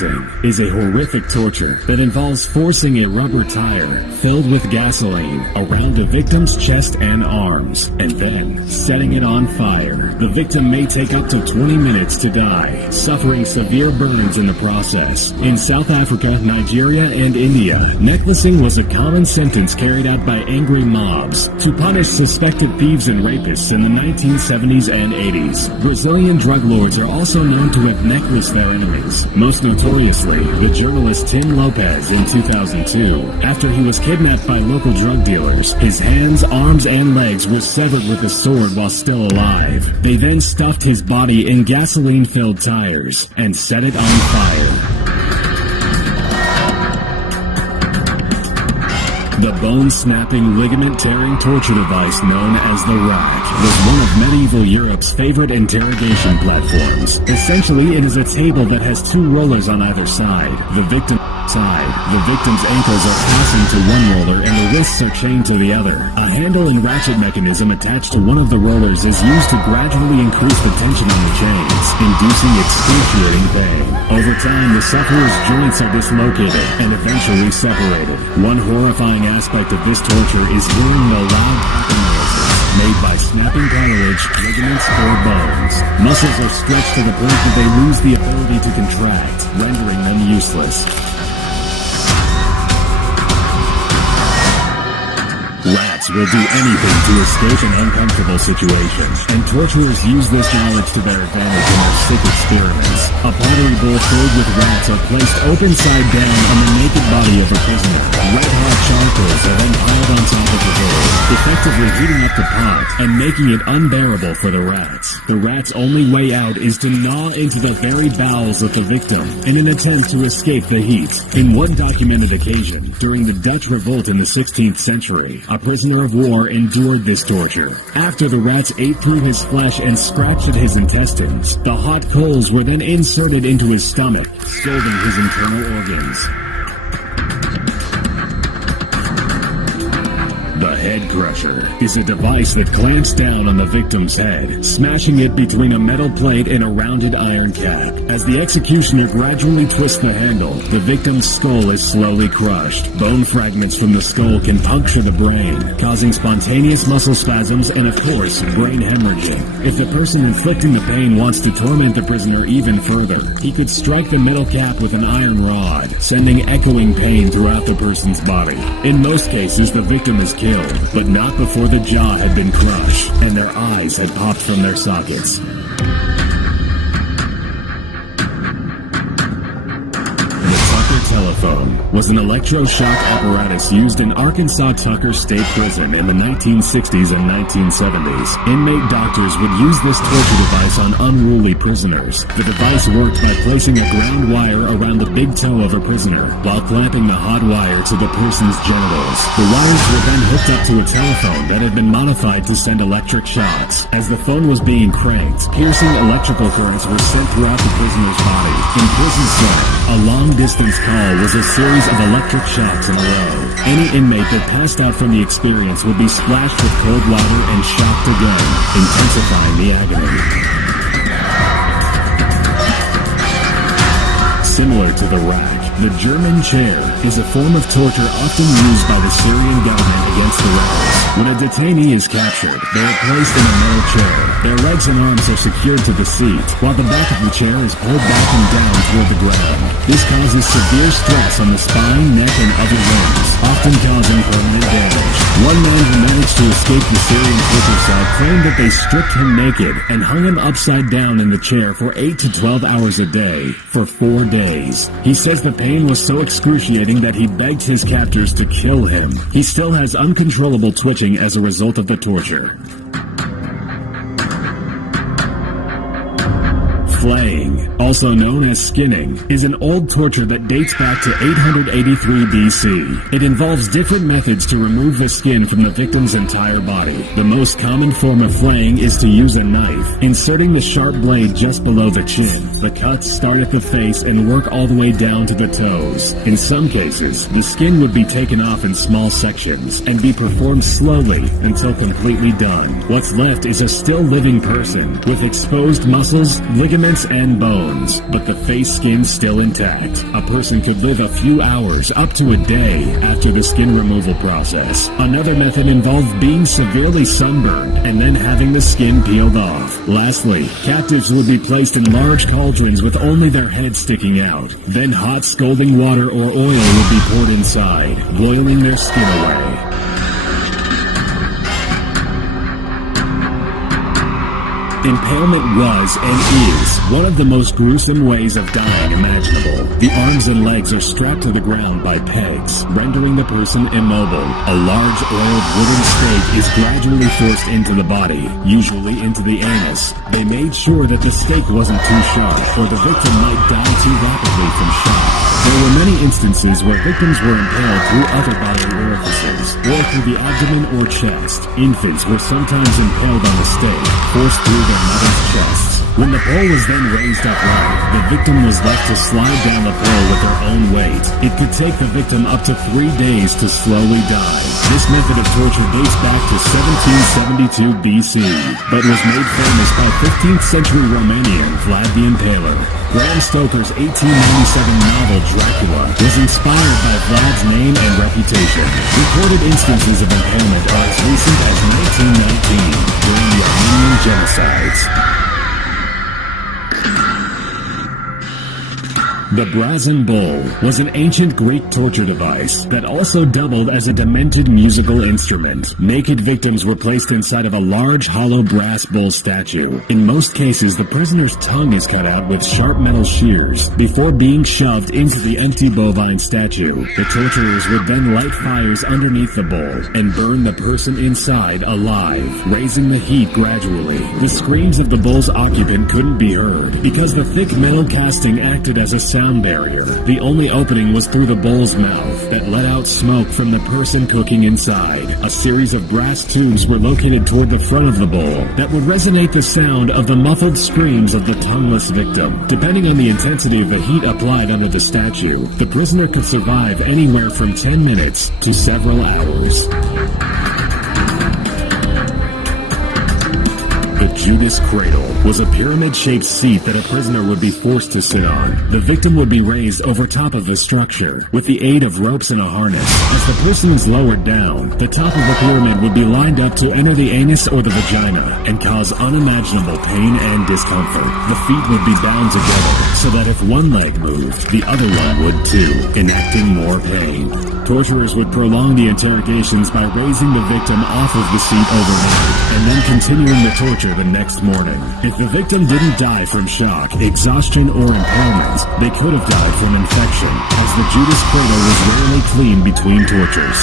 witnessing is a horrific torture that involves forcing a rubber tire filled with gasoline around a victim's chest and arms, and then setting it on fire. The victim may take up to 20 minutes to die, suffering severe burns in the process. In South Africa, Nigeria, and India, necklacing was a common sentence carried out by angry mobs to punish suspected thieves and rapists in the 1970s and 80s. Brazilian drug lords are also known to have necklaced their enemies, most notoriously the journalist Tim Lopez in 2002. After he was kidnapped by local drug dealers, his hands, arms, and legs were severed with a sword while still alive. They then stuffed his body in gasoline-filled tires and set it on fire. The bone-snapping, ligament-tearing torture device known as the rack was one of medieval Europe's favorite interrogation platforms. Essentially, it is a table that has two rollers on either side. The victim's ankles are fastened to one roller and the wrists are chained to the other. A handle and ratchet mechanism attached to one of the rollers is used to gradually increase the tension on the chains, inducing excruciating pain. Over time, the sufferer's joints are dislocated and eventually separated. One horrifying aspect of this torture is hearing the loud popping noises made by snapping cartilage, ligaments, or bones. Muscles are stretched to the point that they lose the ability to contract, rendering them useless. Rats will do anything to escape an uncomfortable situation, and torturers use this knowledge to their advantage in their sick experiments. A pottery bowl filled with rats are placed open side down on the naked body of a prisoner. Red-hot charcoals are then piled on top of the bowl, effectively heating up the pot and making it unbearable for the rats. The rats' only way out is to gnaw into the very bowels of the victim in an attempt to escape the heat. In one documented occasion, during the Dutch revolt in the 16th century, a prisoner of war endured this torture. After the rats ate through his flesh and scratched at his intestines, the hot coals were then inserted into his stomach, scalding his internal organs. The head crusher is a device that clamps down on the victim's head, smashing it between a metal plate and a rounded iron cap. As the executioner gradually twists the handle, the victim's skull is slowly crushed. Bone fragments from the skull can puncture the brain, causing spontaneous muscle spasms and, of course, brain hemorrhaging. If the person inflicting the pain wants to torment the prisoner even further, he could strike the metal cap with an iron rod, sending echoing pain throughout the person's body. In most cases, the victim is killed, but not before the jaw had been crushed and their eyes had popped from their sockets. Telephone was an electroshock apparatus used in Arkansas Tucker State Prison in the 1960s and 1970s. Inmate doctors would use this torture device on unruly prisoners. The device worked by placing a ground wire around the big toe of a prisoner while clamping the hot wire to the person's genitals. The wires were then hooked up to a telephone that had been modified to send electric shocks. As the phone was being cranked, piercing electrical currents were sent throughout the prisoner's body. In prison cell, a long-distance call was a series of electric shocks in a row. Any inmate that passed out from the experience would be splashed with cold water and shocked again, intensifying the agony. Similar to the rack, the German chair is a form of torture often used by the Syrian government against the rebels. When a detainee is captured, they are placed in a metal chair. Their legs and arms are secured to the seat, while the back of the chair is pulled back and down toward the ground. This causes severe stress on the spine, neck, and other limbs, often causing permanent damage. One man who managed to escape the Syrian torture cell claimed that they stripped him naked and hung him upside down in the chair for 8 to 12 hours a day for 4 days. He says the pain was so excruciating that he begged his captors to kill him. He still has uncontrollable twitching as a result of the torture. Flaying, also known as skinning, is an old torture that dates back to 883 BC. It involves different methods to remove the skin from the victim's entire body. The most common form of flaying is to use a knife, inserting the sharp blade just below the chin. The cuts start at the face and work all the way down to the toes. In some cases, the skin would be taken off in small sections and be performed slowly until completely done. What's left is a still living person with exposed muscles, ligaments, ligaments and bones, but the face skin still intact. A person could live a few hours up to a day after the skin removal process. Another method involved being severely sunburned and then having the skin peeled off. Lastly, captives would be placed in large cauldrons with only their heads sticking out. Then hot scalding water or oil would be poured inside, boiling their skin away. Impalement was and is one of the most gruesome ways of dying imaginable. The arms and legs are strapped to the ground by pegs, rendering the person immobile. A large oiled wooden stake is gradually forced into the body, usually into the anus. They made sure that the stake wasn't too sharp, or the victim might die too rapidly from shock. There were many instances where victims were impaled through other body orifices, or through the abdomen or chest. Infants were sometimes impaled on the stake, forced through their mother's chests. When the pole was then raised upright, the victim was left to slide down the pole with their own weight. It could take the victim up to 3 days to slowly die. This method of torture dates back to 1772 BC, but was made famous by 15th century Romanian Vlad the Impaler. Bram Stoker's 1897 novel Dracula was inspired by Vlad's name and reputation. Recorded instances of impalement are as recent as 1919, during the Armenian genocides. The brazen bowl was an ancient Greek torture device that also doubled as a demented musical instrument. Naked victims were placed inside of a large hollow brass bull statue. In most cases, the prisoner's tongue is cut out with sharp metal shears before being shoved into the empty bovine statue. The torturers would then light fires underneath the bowl and burn the person inside alive, raising the heat gradually. The screams of the bull's occupant couldn't be heard because the thick metal casting acted as a sound barrier. The only opening was through the bowl's mouth that let out smoke from the person cooking inside. A series of brass tubes were located toward the front of the bowl that would resonate the sound of the muffled screams of the tongueless victim. Depending on the intensity of the heat applied under the statue, the prisoner could survive anywhere from 10 minutes to several hours. The Judas Cradle was a pyramid-shaped seat that a prisoner would be forced to sit on. The victim would be raised over top of the structure with the aid of ropes and a harness. As the person is lowered down, the top of the pyramid would be lined up to enter the anus or the vagina and cause unimaginable pain and discomfort. The feet would be bound together so that if one leg moved, the other one would too, enacting more pain. Torturers would prolong the interrogations by raising the victim off of the seat overnight and then continuing the torture the next morning. If the victim didn't die from shock, exhaustion, or impalement, they could have died from infection, as the Judas Cradle was rarely clean between tortures.